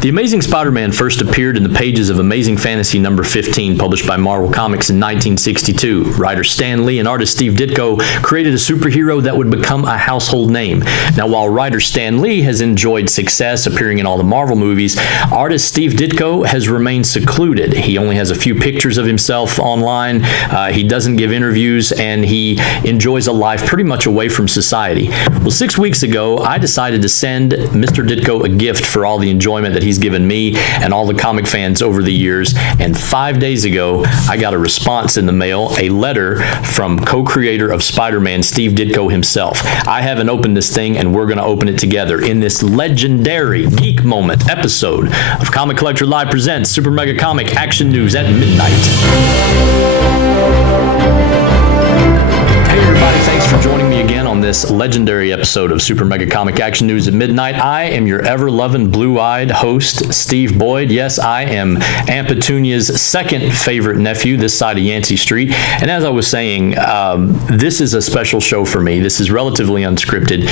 The Amazing Spider-Man first appeared in the pages of Amazing Fantasy number 15, published by Marvel Comics in 1962. Writer Stan Lee and artist Steve Ditko created a superhero that would become a household name. Now, while writer Stan Lee has enjoyed success appearing in all the Marvel movies, artist Steve Ditko has remained secluded. He only has a few pictures of himself online. He doesn't give interviews, and he enjoys a life pretty much away from society. Well, 6 weeks ago, I decided to send Mr. Ditko a gift for all the enjoyment that he's given me and all the comic fans over the years. And 5 days ago, I got a response in the mail, a letter from co-creator of Spider-Man, Steve Ditko himself. I haven't opened this thing, and we're going to open it together in this legendary Geek Moment episode of Comic Collector Live presents Super Mega Comic Action News at Midnight. Hey everybody, thanks for joining me again on this legendary episode of Super Mega Comic Action News at Midnight. I am your ever-loving, blue-eyed host, Steve Boyd. Yes, I am Aunt Petunia's second favorite nephew this side of Yancey Street. And as I was saying, this is a special show for me. This is relatively unscripted.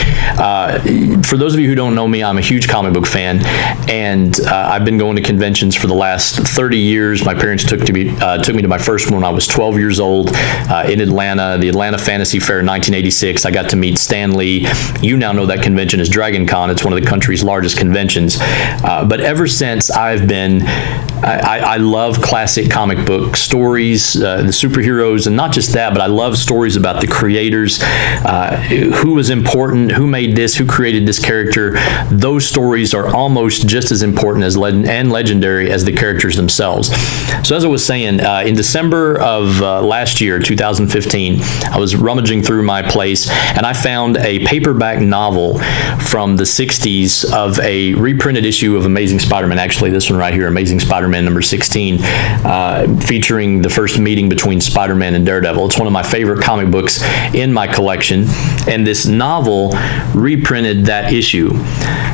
For those of you who don't know me, I'm a huge comic book fan, and I've been going to conventions for the last 30 years. My parents took me to my first one when I was 12 years old in Atlanta, the Atlanta Fantasy Fair in 1986. I got to meet Stan Lee. You now know that convention as Dragon Con. It's one of the country's largest conventions. But ever since I love classic comic book stories, the superheroes, and not just that, but I love stories about the creators, who was important, who made this, who created this character. Those stories are almost just as important as and legendary as the characters themselves. So as I was saying, in December of last year, 2015, I was rummaging through my place, and I found a paperback novel from the 60s of a reprinted issue of Amazing Spider-Man. Actually, this one right here, Amazing Spider-Man number 16, featuring the first meeting between Spider-Man and Daredevil. It's one of my favorite comic books in my collection, and this novel reprinted that issue.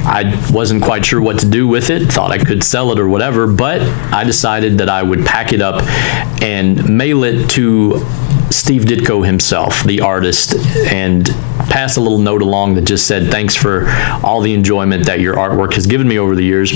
I wasn't quite sure what to do with it, thought I could sell it or whatever, but I decided that I would pack it up and mail it to Steve Ditko himself, the artist, and pass a little note along that just said, thanks for all the enjoyment that your artwork has given me over the years.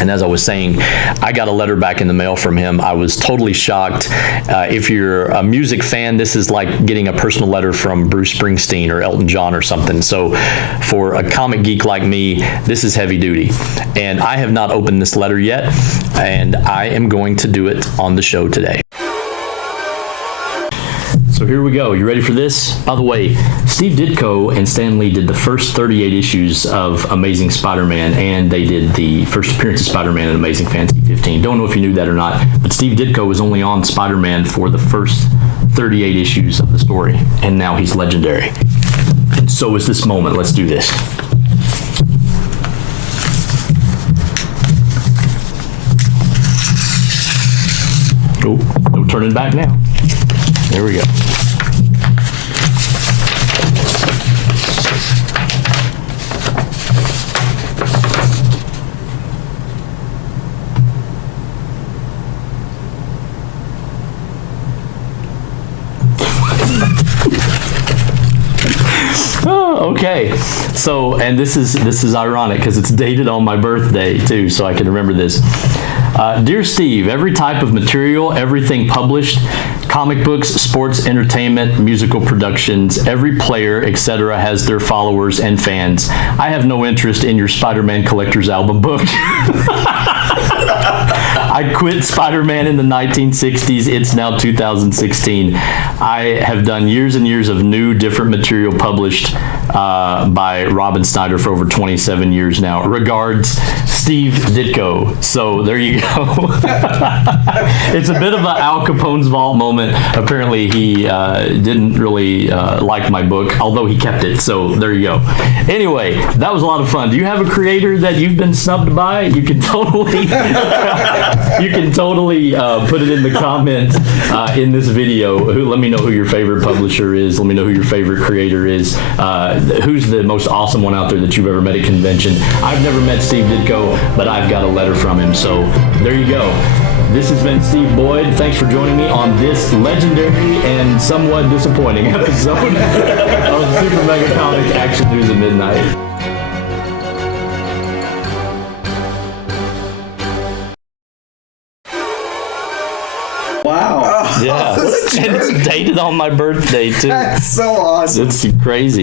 And as I was saying, I got a letter back in the mail from him. I was totally shocked. If you're a music fan, this is like getting a personal letter from Bruce Springsteen or Elton John or something. So for a comic geek like me, this is heavy duty. And I have not opened this letter yet, and I am going to do it on the show today. So here we go. You ready for this? By the way, Steve Ditko and Stan Lee did the first 38 issues of Amazing Spider-Man, and they did the first appearance of Spider-Man in Amazing Fantasy 15. Don't know if you knew that or not, but Steve Ditko was only on Spider-Man for the first 38 issues of the story, and now he's legendary. And so is this moment. Let's do this. Oh, no turning back now. There we go. Oh, okay. So, and this is ironic because it's dated on my birthday too, so I can remember this. Dear Steve, every type of material, everything published, comic books, sports, entertainment, musical productions, every player, etc. has their followers and fans. I have no interest in your Spider-Man collector's album book. I quit Spider-Man in the 1960s. It's now 2016. I have done years and years of new, different material published by Robin Snyder for over 27 years now. Regards, Steve Ditko. So there you go. It's a bit of an Al Capone's vault moment. Apparently he didn't really like my book, although he kept it. So there you go. Anyway, that was a lot of fun. Do you have a creator that you've been snubbed by? You can totally put it in the comment in this video. Let me know who your favorite publisher is. Let me know who your favorite creator is. Who's the most awesome one out there that you've ever met at convention? I've never met Steve Ditko, but I've got a letter from him. So there you go. This has been Steve Boyd. Thanks for joining me on this legendary and somewhat disappointing episode of Super Mega Comic Action News at Midnight. Yeah. And it's dated on my birthday, too. That's so awesome. It's crazy.